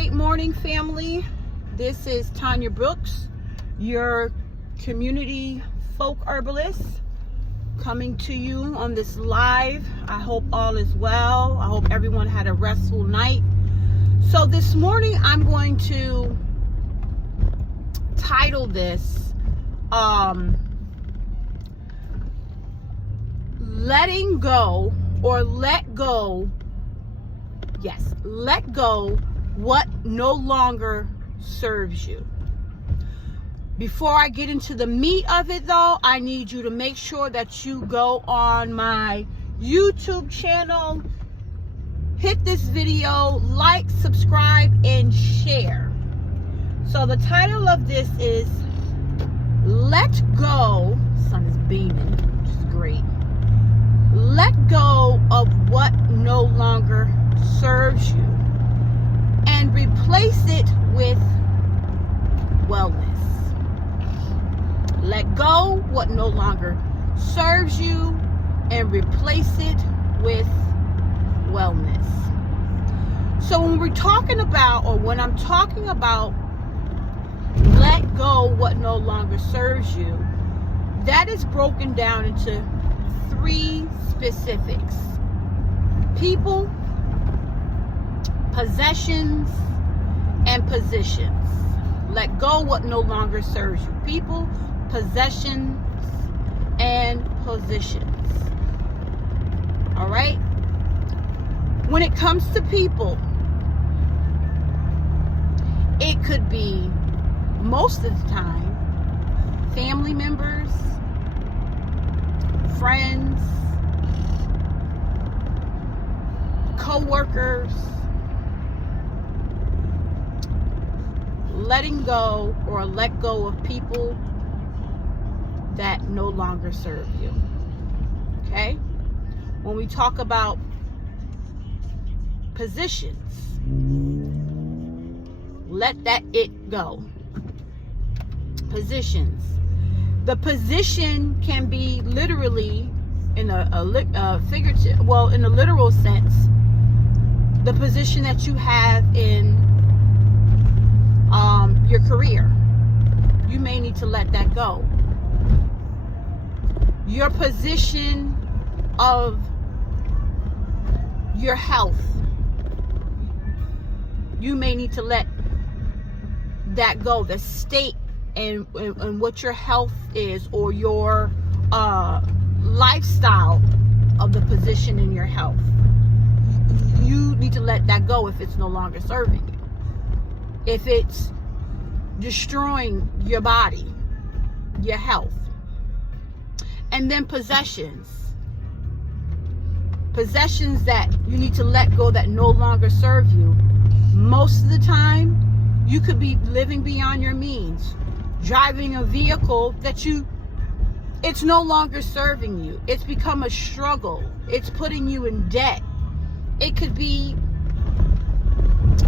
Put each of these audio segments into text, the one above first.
great morning, family. This is Tanya Brooks, your community folk herbalist, coming to you on this live. I hope all is well. I hope everyone had a restful night. So this morning I'm going to title this letting go, or let go what no longer serves you. Before I get into the meat of it though, I need you to make sure that you go on my YouTube channel, hit this video, like, subscribe, and share. So the title of this is Let Go. The sun is beaming, which is great. Let go of what no longer serves you and replace it with wellness. Let go what no longer serves you and replace it with wellness. So when we're talking about, or when I'm talking about let go what no longer serves you, that is broken down into three specifics: people, possessions, and positions. Let go what no longer serves you. People, possessions, and positions. All right? When it comes to people, it could be, most of the time, family members, friends, co-workers. Letting go or let go of people that no longer serve you. Okay? When we talk about positions, let it go. Positions. The position can be literally, in a figurative, well, in a literal sense, the position that you have in your career. You may need to let that go. Your position of your health, you may need to let that go. The state and what your health is, or your lifestyle of the position in your health, you need to let that go if it's no longer serving you. If it's destroying your body, your health. And then possessions that you need to let go that no longer serve you. Most of the time, you could be living beyond your means, driving a vehicle that it's no longer serving you. It's become a struggle. It's putting you in debt. It could be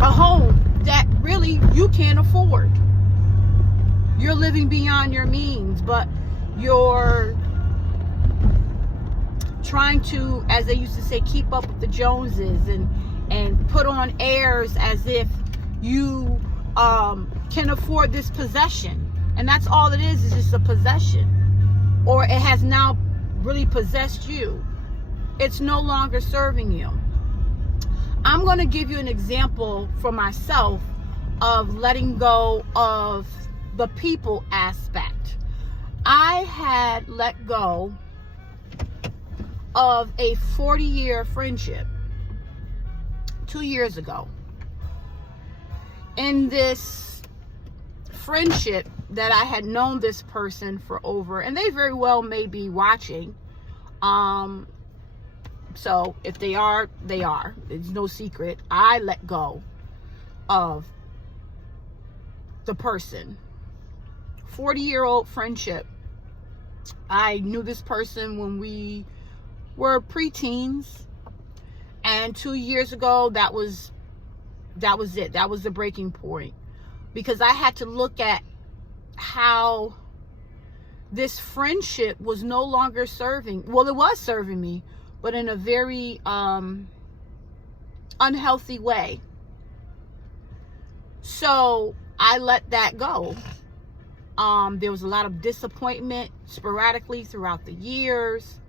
a home that really you can't afford. You're living beyond your means, but you're trying to, as they used to say, keep up with the Joneses and put on airs as if you can afford this possession. And that's all it is just a possession. Or it has now really possessed you. It's no longer serving you. I'm going to give you an example for myself of letting go of the people aspect. I had let go of a 40-year friendship 2 years ago. In this friendship that I had known this person for over, and they very well may be watching. So if they are, they are. It's no secret. I let go of the person. 40-year-old friendship. I knew this person when we were preteens, and 2 years ago, that was it. That was the breaking point, because I had to look at how this friendship was no longer serving. Well, it was serving me, but in a very unhealthy way. So I let that go. There was a lot of disappointment sporadically throughout the years.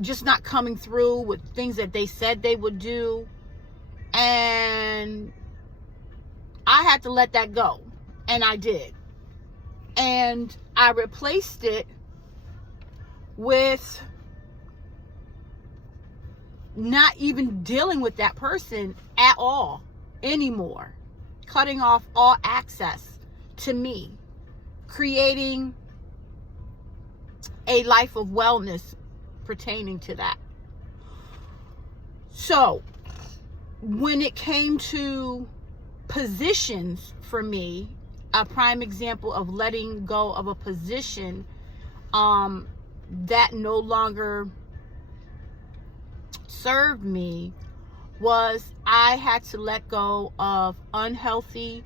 Just not coming through with things that they said they would do. And I had to let that go. And I did. And I replaced it with not even dealing with that person at all anymore. Cutting off all access to me. Creating a life of wellness pertaining to that. So, when it came to positions for me, a prime example of letting go of a position that no longer served me was I had to let go of unhealthy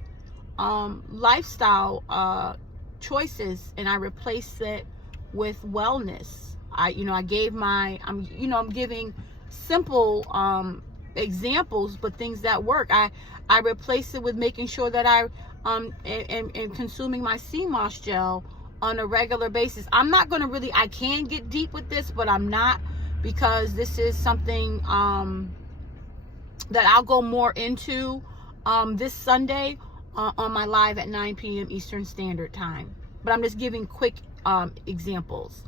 lifestyle choices, and I replaced it with wellness. I'm giving simple examples, but things that work. I replace it with making sure that I am consuming my sea moss gel on a regular basis. I'm not going to I can get deep with this, but I'm not, because this is something that I'll go more into this Sunday on my live at 9 p.m. Eastern Standard Time. But I'm just giving quick examples.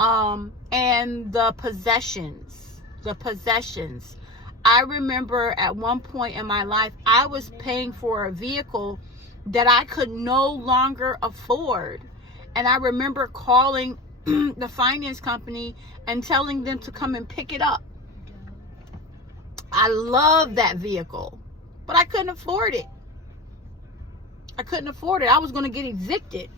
And the possessions. I remember at one point in my life, I was paying for a vehicle that I could no longer afford. And I remember calling the finance company and telling them to come and pick it up. I love that vehicle, but I couldn't afford it. I was going to get evicted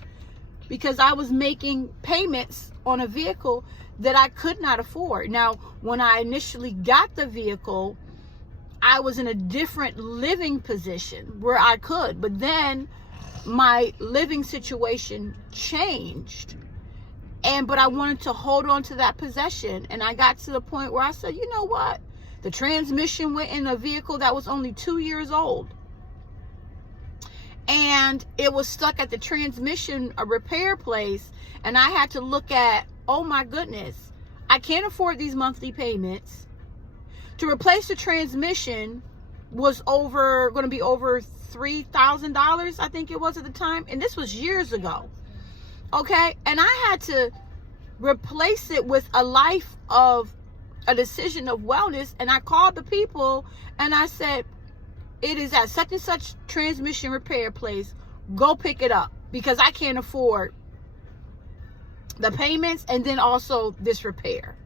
because I was making payments on a vehicle that I could not afford. Now, when I initially got the vehicle, I was in a different living position where I could, but then my living situation changed. But I wanted to hold on to that possession. And I got to the point where I said, you know what? The transmission went in a vehicle that was only 2 years old. And it was stuck at the transmission repair place. And I had to look at, oh my goodness, I can't afford these monthly payments. To replace the transmission was going to be over $3,000, I think it was at the time. And this was years ago. Okay? And I had to replace it with a decision of wellness. And I called the people and I said, it is at such and such transmission repair place. Go pick it up, because I can't afford the payments and then also this repair.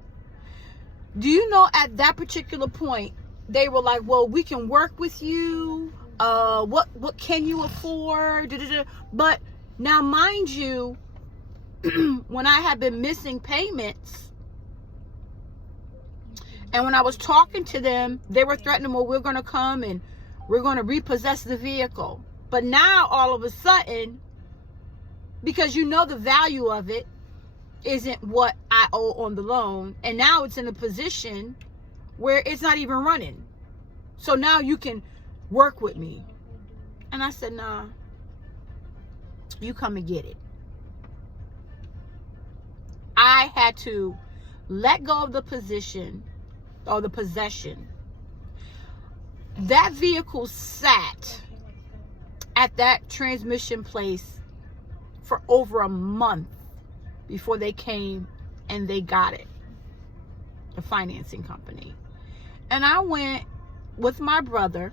Do you know, at that particular point, they were like, well, we can work with you. What can you afford? But now, mind you, when I had been missing payments, and when I was talking to them, they were threatening, well, we're going to come and we're going to repossess the vehicle. But now, all of a sudden, because you know the value of it isn't what I owe on the loan, and now it's in a position where it's not even running. So now you can work with me. And I said, nah, you come and get it. I had to let go of the position or the possession. That vehicle sat at that transmission place for over a month before they came and they got it, the financing company. And I went with my brother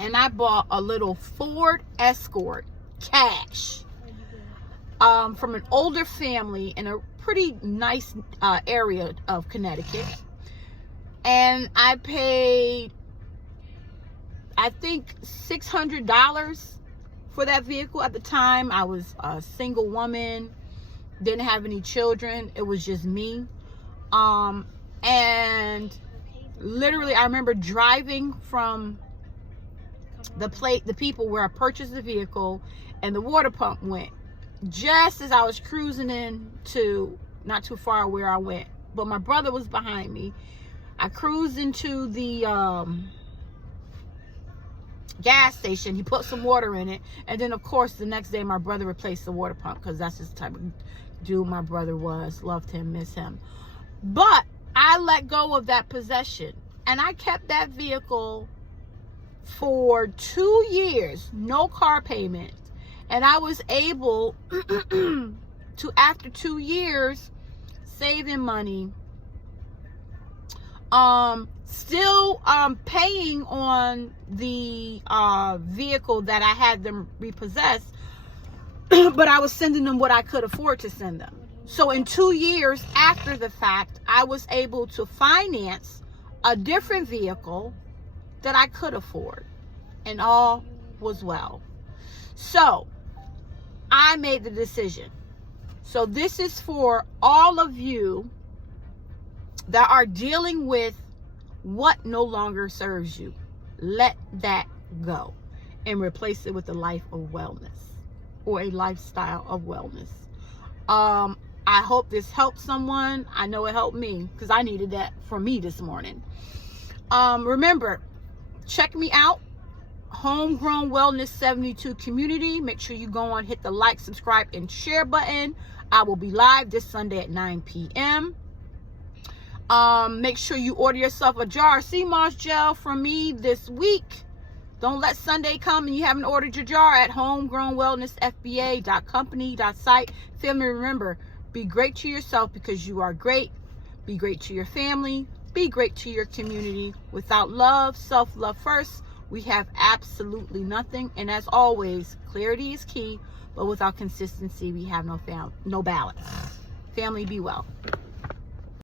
and I bought a little Ford Escort cash from an older family in a pretty nice area of Connecticut. And I paid, I think, $600 for that vehicle. At the time, I was a single woman, didn't have any children. It was just me. And literally, I remember driving from the people where I purchased the vehicle, and the water pump went just as I was cruising in to not too far where I went. But my brother was behind me. I cruised into the gas station. He put some water in it, and then of course the next day my brother replaced the water pump, because that's just the type of dude my brother was. Loved him, miss him. But I let go of that possession, and I kept that vehicle for 2 years, no car payment. And I was able to, after 2 years, saving money, still paying on the vehicle that I had them repossessed, but I was sending them what I could afford to send them. So in 2 years after the fact, I was able to finance a different vehicle that I could afford, and all was well. So I made the decision. So this is for all of you that are dealing with what no longer serves you. Let that go and replace it with a life of wellness, or a lifestyle of wellness. I hope this helps someone. I know it helped me, because I needed that for me this morning. Remember, check me out, Homegrown Wellness 72 community. Make sure you go on, hit the like, subscribe, and share button. I will be live this Sunday at 9 p.m. Make sure you order yourself a jar of sea moss gel from me this week. Don't let Sunday come and you haven't ordered your jar at homegrownwellnessfba.company.site. Family, remember, be great to yourself, because you are great. Be great to your family. Be great to your community. Without love, self-love first, we have absolutely nothing. And as always, clarity is key, but without consistency, we have no balance. Family, be well.